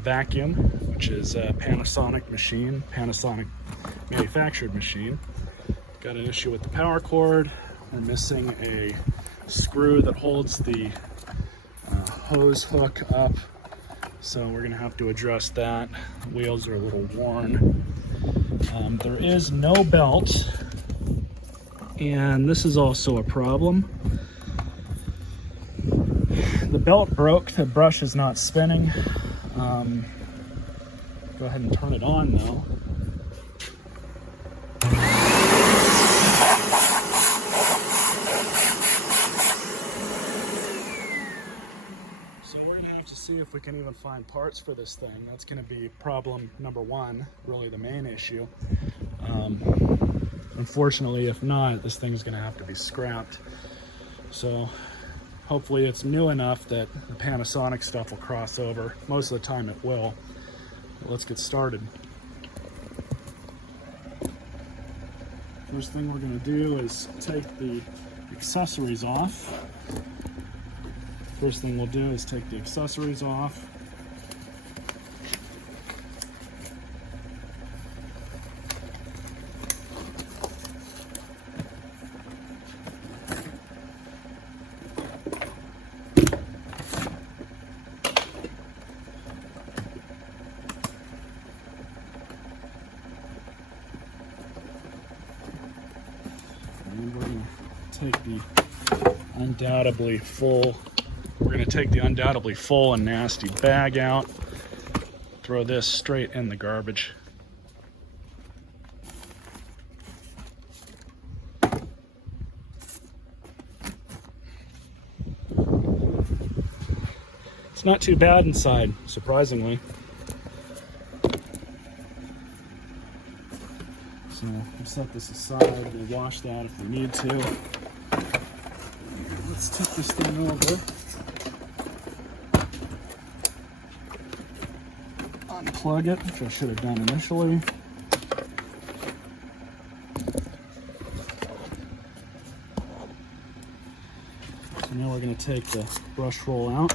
vacuum, which is a Panasonic machine, Panasonic manufactured machine. Got an issue with the power cord. We're missing a screw that holds the hose hook up, so we're gonna have to address that. The wheels are a little worn. There is no belt, and this is also a problem. The belt broke, the brush is not spinning. Go ahead and turn it on though. So we're gonna have to see if we can even find parts for this thing. That's gonna be problem number one, really the main issue. Unfortunately, if not, this thing's gonna have to be scrapped. So hopefully it's new enough that the Panasonic stuff will cross over. Most of the time it will. But let's get started. First thing we're gonna do is take the accessories off. First thing we'll do is take the accessories off. And we're going to take the undoubtedly full and nasty bag out. Throw this straight in the garbage. It's not too bad inside, surprisingly. So we'll set this aside. We'll wash that if we need to. Let's tip this thing over. Unplug it, which I should have done initially. So now we're going to take the brush roll out.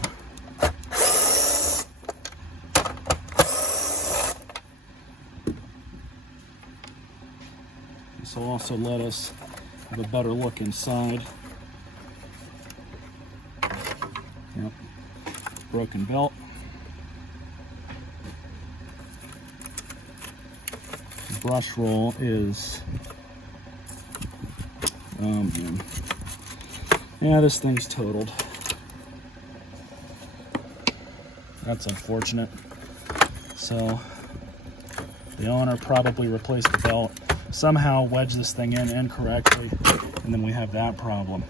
This will also let us have a better look inside. Yep, broken belt. The brush roll is, man. Yeah, this thing's totaled. That's unfortunate. So the owner probably replaced the belt, somehow wedged this thing in incorrectly, and then we have that problem.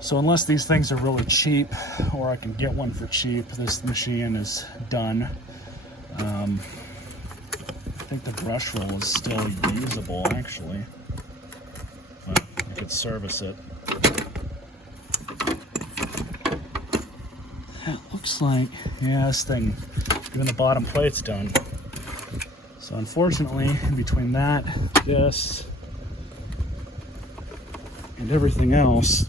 So unless these things are really cheap, or I can get one for cheap, this machine is done. I think the brush roll is still usable, actually, but I could service it. It looks like, yeah, this thing, even the bottom plate's done. So unfortunately, between that, this, and everything else,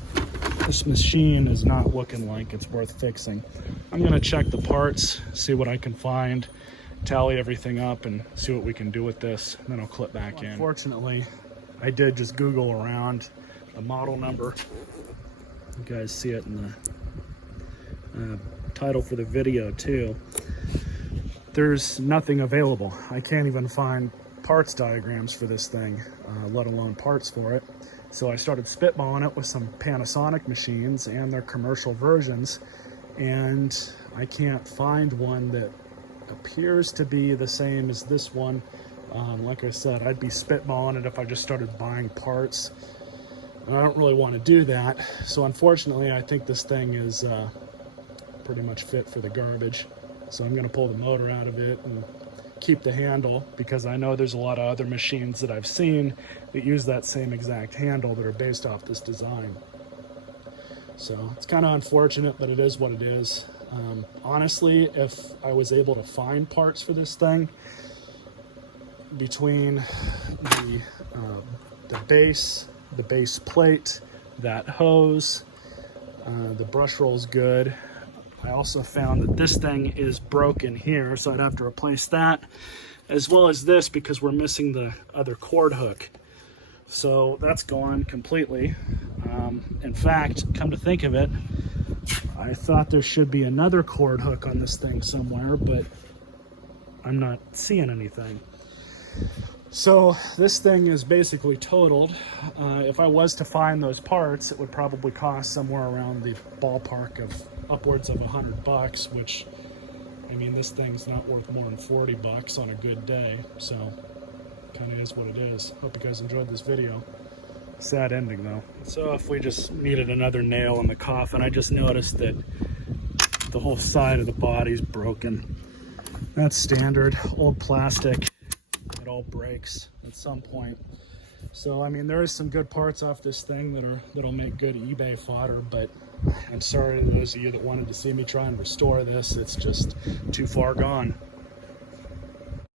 this machine is not looking like it's worth fixing. I'm gonna check the parts, see what I can find, tally everything up, and see what we can do with this, and then I'll clip back in. Unfortunately, I did just Google around the model number. You guys see it in the title for the video too. There's nothing available. I can't even find parts diagrams for this thing, let alone parts for it. So I started spitballing it with some Panasonic machines and their commercial versions, and I can't find one that appears to be the same as this one. Like I said, I'd be spitballing it if I just started buying parts. I don't really want to do that. So unfortunately, I think this thing is pretty much fit for the garbage. So I'm gonna pull the motor out of it and keep the handle, because I know there's a lot of other machines that I've seen that use that same exact handle that are based off this design. So it's kind of unfortunate, but it is what it is. Honestly, if I was able to find parts for this thing, between the base plate, that hose, the brush roll's good. I also found that this thing is broken here, so I'd have to replace that, as well as this, because we're missing the other cord hook. So that's gone completely. In fact, come to think of it, I thought there should be another cord hook on this thing somewhere, but I'm not seeing anything. So this thing is basically totaled. If I was to find those parts, it would probably cost somewhere around the ballpark of upwards of $100, which, I mean, this thing's not worth more than 40 bucks on a good day. So kind of is what it is. Hope you guys enjoyed this video. Sad ending though. So if we just needed another nail in the coffin, I just noticed that the whole side of the body's broken. That's standard, old plastic. It all breaks at some point. So I mean, there is some good parts off this thing that'll make good eBay fodder, but I'm sorry to those of you that wanted to see me try and restore this. It's just too far gone.